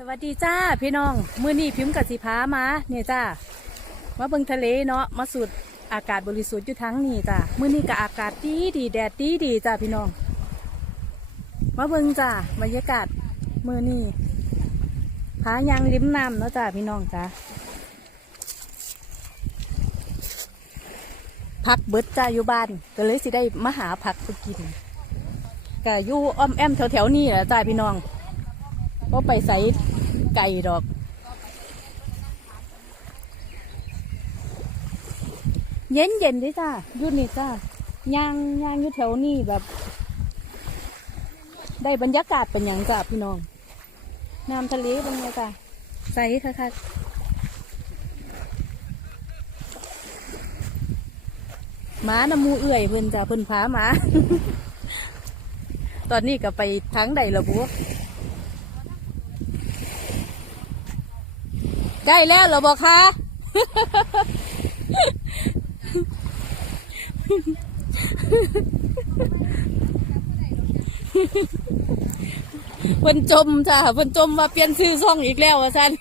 สวัสดีจ้าพี่น้องมื้อนี้พิมพ์กับสีพามาเนี่ยจ้ามาเบิงทะเลเนาะมาสูดอากาศบริสุทธิ์อยู่ทั้งนี่จ้ามื้อนี้ก็อากาศดีดีแดดดีดีจ้าพี่น้อง มาเบิงจ้าบรรยากาศมื้อนี้พายางริมน้ำเนาะจ้าพี่น้องจ้าพักเบิดจ้าอยู่บ้านก็เลยสิได้มาหาผักไปกินก็อยู่อ้อมแอมแถวๆนี้แหละจ้าพี่น้อง ก็ไปใส่ไก่ดอก เย็นเย็นๆด้วยจ้ายู่นี่จ้าย่างย่างอยู่แถวนี้แบบ ได้บรรยากาศเป็นอย่างจ้าพี่น้อง น้ำทะเลเป็นไงจ้าใส่ค่ะค่ะหมาน้ำมูเอื่อยเพิ่นจ้าเพิ่นพาหมา ตอนนี้ก็ไปทั้งใดละบัว ได้แล้วเหรอบอกคะเพิ่นจมจ้ะเพิ่นจมมาเปลี่ยนชื่อช่องอีกแล้วอะซัน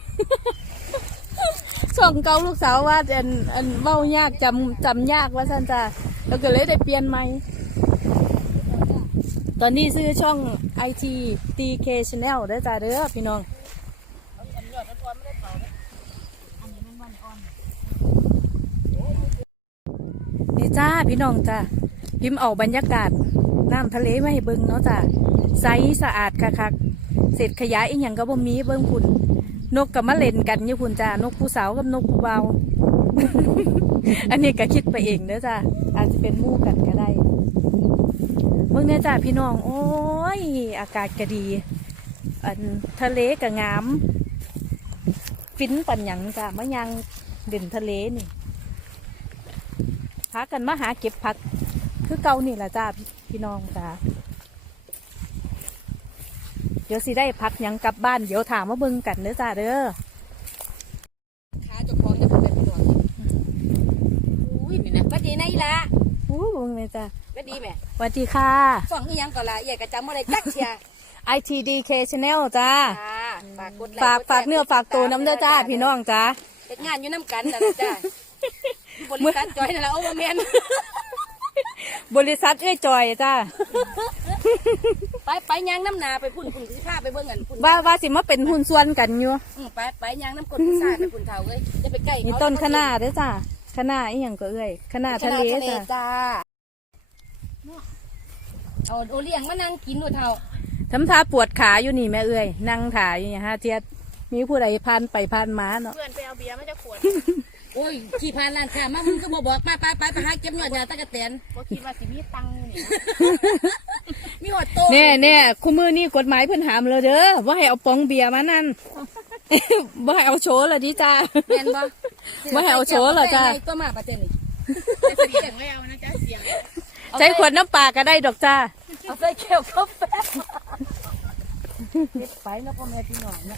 ช่องเก่าลูกสาวว่าอันอันเว้ายากจำจำยากว่าซันจ้ะแล้วก็เลยได้เปลี่ยนใหม่ตอนนี้ซื้อช่อง IT TK Channel ได้จ้าเด้อพี่น้อง จ้าพี่น้องจ้าพิมพ์เอาบรรยากาศน้ำทะเลมาให้เบิ่งเนาะจ้าใสสะอาดคักๆเศษขยะอีกอย่างก็บ่มีเบิ่งพุ่นกกับมาเล่นกันอยู่พุ่นจ้านกผู้สาวกับนกผู้เบาอันนี้ก็คิดไปเองเด้อจ้าอาจจะเป็นมู่กันก็ได้เบิ่งเนี่ยจ้าพี่น้อง โอ้ย อากาศก็ดี อันทะเลก็งาม ฟินปันหยังจ้ามายังเด่นทะเลนี่ พากันมาหาเก็บผัก คือเก่านี่แหละจ้าพี่พี่น้องจ้าเดี๋ยวสิได้พักหยังกลับบ้านเดี๋ยวถามมาเบิ่งกันเด้อจ้าเด้อขาเจ้าของจะเป็นแบบนี้อุ้ยนี่นะก็ดีนะอีละอู้เบิ่งเลยจ้าก็ดีแม่สวัสดีค่ะสองอีหยังก่อนละใหญ่กระจำอะไรจักเชียร์ ITDK Channel จ้าค่ะฝากกดไลค์ฝากดแชร์ฝากเนื้อฝากตัวน้ำเด้อจ้าพี่น้องจ้าเฮ็ดงานอยู่น้ำกันนั่นแหละจ้า บริษัทจอยนั่นแหละเอาบ่แม่นบริษัทเอ้ยจอยจ้าไปไปยางน้ำนาไปพุ่นพุ่นสิพาไปเบิ่งกันพุ่นว่าว่าสิมาเป็นหุ้นส่วนกันอยู่อืมไปไปยางน้ำกลผู้ชายไปพุ่นเฒ่าเอ้ยจะไปใกล้มีเขาต้นคะน้าเด้อจ้าคะน้าอีหยังก็เอ้ยคะน้าทะทะเลเลทะเลจ้าจ้าเอาโอเลี้ยงมานั่งกินดูเฒ่าทำท่าปวดขาอยู่นี่แม่เอ้ยนั่งถ่ายอยู่เนี่ยฮะเทียดมีผู้ใดพานไปพานมาเนาะเพื่อนไปเอาเบียร์มาจะขวด โอ้ยขี่ผ่านร้านค้ามามึงก็บ่บอกมาไปไปไปหาเก็บหน่อยยาตะกะแตนเพราะคิดว่าสิมีตังค์นี่นะมีหอดโตแน่แน่คู่มือนี่กฎหมายเพิ่นหามเลยเด้อว่าให้เอาปองเบียร์มานั่นว่าให้เอาโชว์ละดิจ้าแม่นบ่บ่ให้เอาโชว์เหรอจ้ะใส่ตัวมาประเทศนี่แต่เสียงไม่เอานะจ๊ะเสียงใช้ขวดน้ำปลาก็ได้ดอกจ้าเอาใส่แก้วกาแฟเก็บไปแล้วพ่อแม่พี่น้องนะ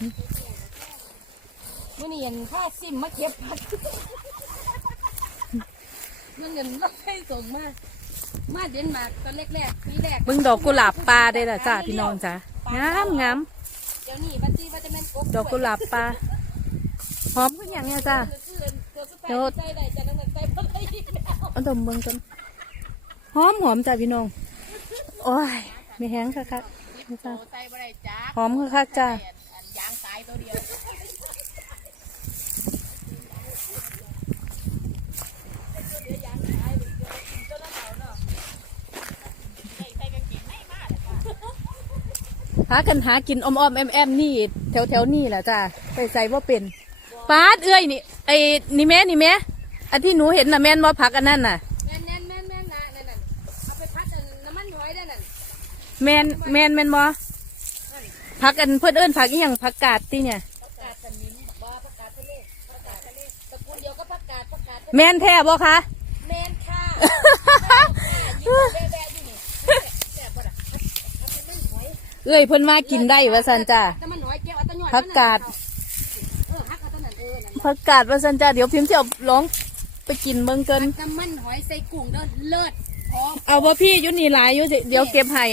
มื่อนี้ยังผ้าซิมมาเก็บผักเมื่อเงินราให้ส่งมา มาเดนมาร์กตอนแรกๆปีแรกเบิ่งดอกกุหลาบปลาได้ละจ้าพี่น้องจ้างามงามเดี๋ยวนี้บัตรีว่าจะเป็นกบดอกกุหลาบปลาหอมขึ้นอย่างเนี้ยจ้าเดี๋ยวใส่ได้จะน้ำมันใส่บ่ได้อีกแล้วเอาดมเบิ่งกันหอมหอมจ้าพี่น้องโอ้ยไม่แห้งค่ะค่ะหอมค่ะค่ะจ้า อันยางสายตัวเดียวใส่ใส่กางเกงในมาเลยจ้ะหากันหากินอมอมแอมแอมนี่แถวแถวนี่แหละจ้าไปใส่ว่าเป็นปาดเอ้ยนี่ไอ้นี่แม่นี่แม่อันที่หนูเห็นน่ะแม่นว่าผักอันนั้นน่ะแม่นแม่นแม่นแม่นนะนั่นน่ะเอาไปพัดอันน้ำมันหอยได้นั่นแมนแมนแมนบ่ผักอันเพื่อนเอิ้นผักอีหยังผักกาดที่เนี่ยผักกาดสนิมบ่ผักกาดทะเลผักกาดทะเลตระกูลเดียวก็ผักกาดผักกาดทะเลแมนแท้บ่คะแมนค่ะยิ้มแบ๊ะๆอยู่นี่แซ่บบ่ล่ะเอาไปนึ่งหอย เอ้ยเพิ่นมากินได้ว่าซั่นจ้าน้ำมันหอยแก้วเอาแตะหน่อยผักกาดเออฮักเอาแตะนั่นเออนั่นผักกาดว่าซั่นจ้าเดี๋ยวพิมพ์สิเอาลองไปกินเบิ่งเกิน น้ำมันหอยใส่กุ้งเด้อเลิศพร้อมเอาบ่พี่อยู่นี่หลายอยู่สิเดี๋ยวเก็บให้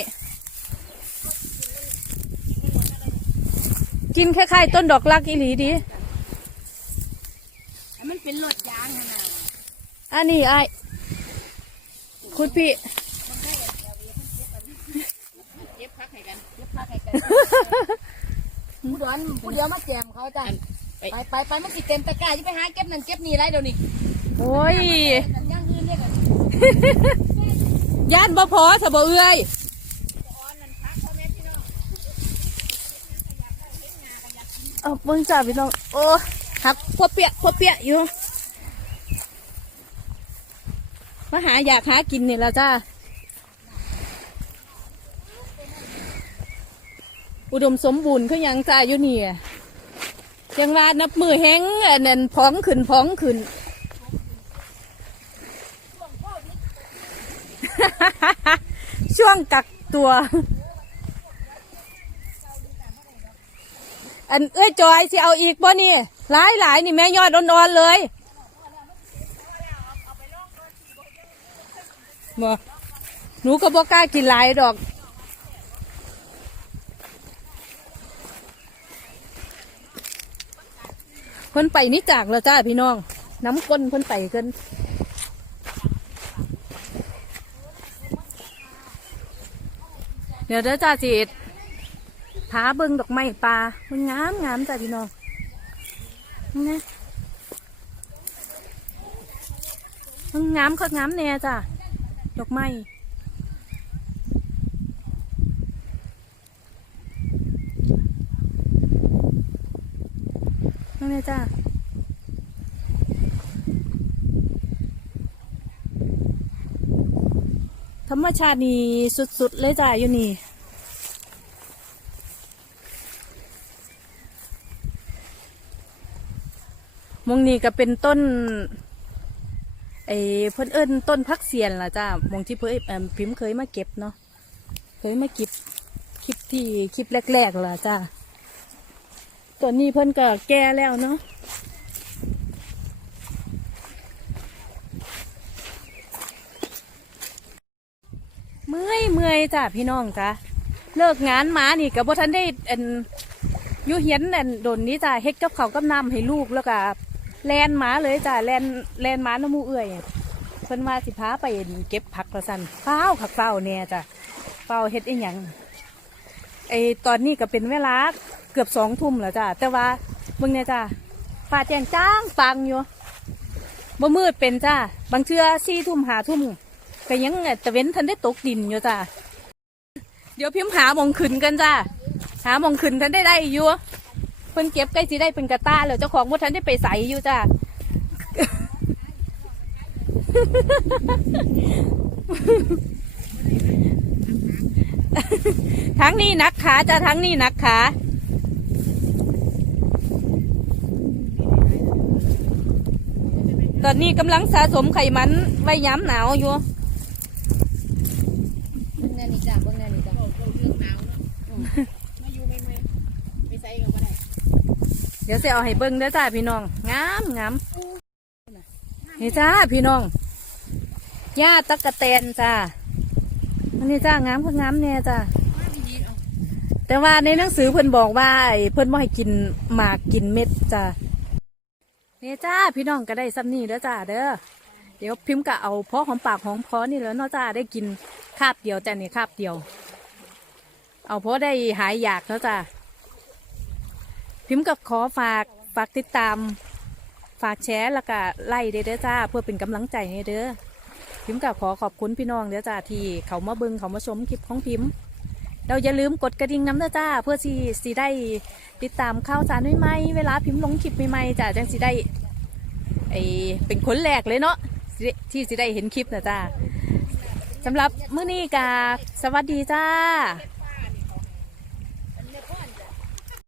กินคล้ายๆต้นดอกลักอีหลีดีอันมันเป็นรถยางขนาด อันนี้ไอ้ายคุณพี่ เย็บพักให้ กันเย็บผ้าไข่กันผู้ดอนผู้เดียวมาแจมเขาจ้ะไปไปไปมันสิเต็มตะกร้าจะไปหาเก็บนั่นเก็บนี่ไรเดี๋ยวนี้โอ้ยย่างยืนเรียกกันย่านบ่พอสบ่เอื้อยอ่อนนั่นพักพ่อแม่พี่น้องเอาเบิ่งจ้าพี่น้องโอ้หักพวเปียกพวเปียกอยู่มาหาอยากหากินนี่แล้วจ้า อุดมสมบูรณ์คือยังจ้าอยู่นี่ยังว่านับมือแห้งอันนั้นพ้องขึ้นพ้องขึ้นช่วงกักตัว อันเอ้ยจอยสิเอาอีกบ่นี่หลายหลายนี่แม่ยอดอ่อนๆเลยบ่หนูก็บ่กล้ากินหลายดอก พิ่นไปนี่จากแล้วจ้าพี่น้อง น้ำก้นเพิ่นไปกินเดี๋ยวเด้อจ้าจีดพาเบิงดอกไม้ป่ามันงามงามจ้าพี่น้องนี่นะมันงามคักงามแน่จ้าดอกไม้ นั่นเลยจ้าธรรมชาตินี่สุดๆเลยจ้าอยู่นี่มงนี่ก็เป็นต้นไอ้เพิ่นเอิ้นต้นพักเสียนล่ะจ้ามงที่เพิ่อิ่มพิมพ์เคยมาเก็บเนาะเคยมาเก็บคลิปที่คลิปแรกๆล่ะจ้า ตัวนี้เพิ่นก็แก่แล้วเนาะเมื่อยเมื่อยจ้ะพี่น้องจ้ะเลิกงานมานี่กับพ่ทันได้อันยุเฮียนอันโดนนี้จ้ะเฮ็ดกับเขากับน้ำให้ลูกแล้วก็แลนหมาเลยจ้ะแลนแลนหมาน้ำมูเอื่อยเพิ่นว่าสิพาไปเก็บผักประสันเฝ้าผักเฝ้าวแน่ยจ้ะเฝ้าเฮ็ดอีหยัง ไอตอนนี้ก็เป็นเวลาเกือบสองทุ่มแล้วจ้ะแต่ว่าเบิ่งเนี่ยจ้ะฟ้าแจ้งจ้างฟังอยู่บ่มืดเป็นจ้ะบางเทื่อสี่ทุ่มหาทุ่มก็ยังตะเว้นทันได้ตกดินอยู่จ้าเดี๋ยวพิมพ์หามองขึ้นกันจ้าหามองขึ้นทันได้ได้อยู่เพิ่นเก็บใกล้สิได้เป็นกระตาแล้วเจ้าของบ่ทันได้ไปใสอยู่จ้า ทั้งนี้นักขาจ้าทั้งนี้นักขาตอนนี้กำลังสะสมไขมันไว้ย้ำหนาวอยู่เบิ่งแน่นี่จ้ะเบิ่งแน่นี่จ้ะบอกเราเรื่องหนาวเนาะอืมมาอยู่ไม่ไม่ไม่ใส่กันก็ได้ เดี๋ยวจะเอาให้เบิ้งเด้อจ้าพี่น้อง งามงามนี่จ้าพี่น้องหญ้าตะกะแตนจ้า อันนี้จ้างามคืองามแน่จ้ามาดีๆเอาแต่ว่าในหนังสือเพิ่นบอกว่าไอ้เพิ่นบ่ให้กินหมากกินเม็ดจ้านี่จ้าพี่น้องก็ได้ซ้ำนี่เด้อจ้าเด้อเดี๋ยวพิมพ์ก็เอาพอหอมปากหอมคอนี่แล้วเนาะจ้าได้กินคาบเดียวแต่นี่คาบเดียว เอาพราะได้หายอยากเนาะจ้าพิมพ์กับขอฝากฝากติดตาม ฝากแชร์แล้วก็ไล่เด้อเด้อจ้า เพื่อเป็นกำลังใจให้เด้อ พิมพ์กับขอขอบคุณพี่น้องเด้อจ้าที่เขามาเบิงเขามาชมคลิปของพิมพ์เราอย่าลืมกดกระดิ่งน้ำเด้อจ้า เพื่อสีสีได้ติดตามข่าวสารใหม่ๆเวลาพิมพ์ลงคลิปใหม่ๆจ้าจังสีได้ไอเป็นคนแรกเลยเนาะที่สีได้เห็นคลิปนะจ้าสำหรับมื้อนี้กาสวัสดีจ้า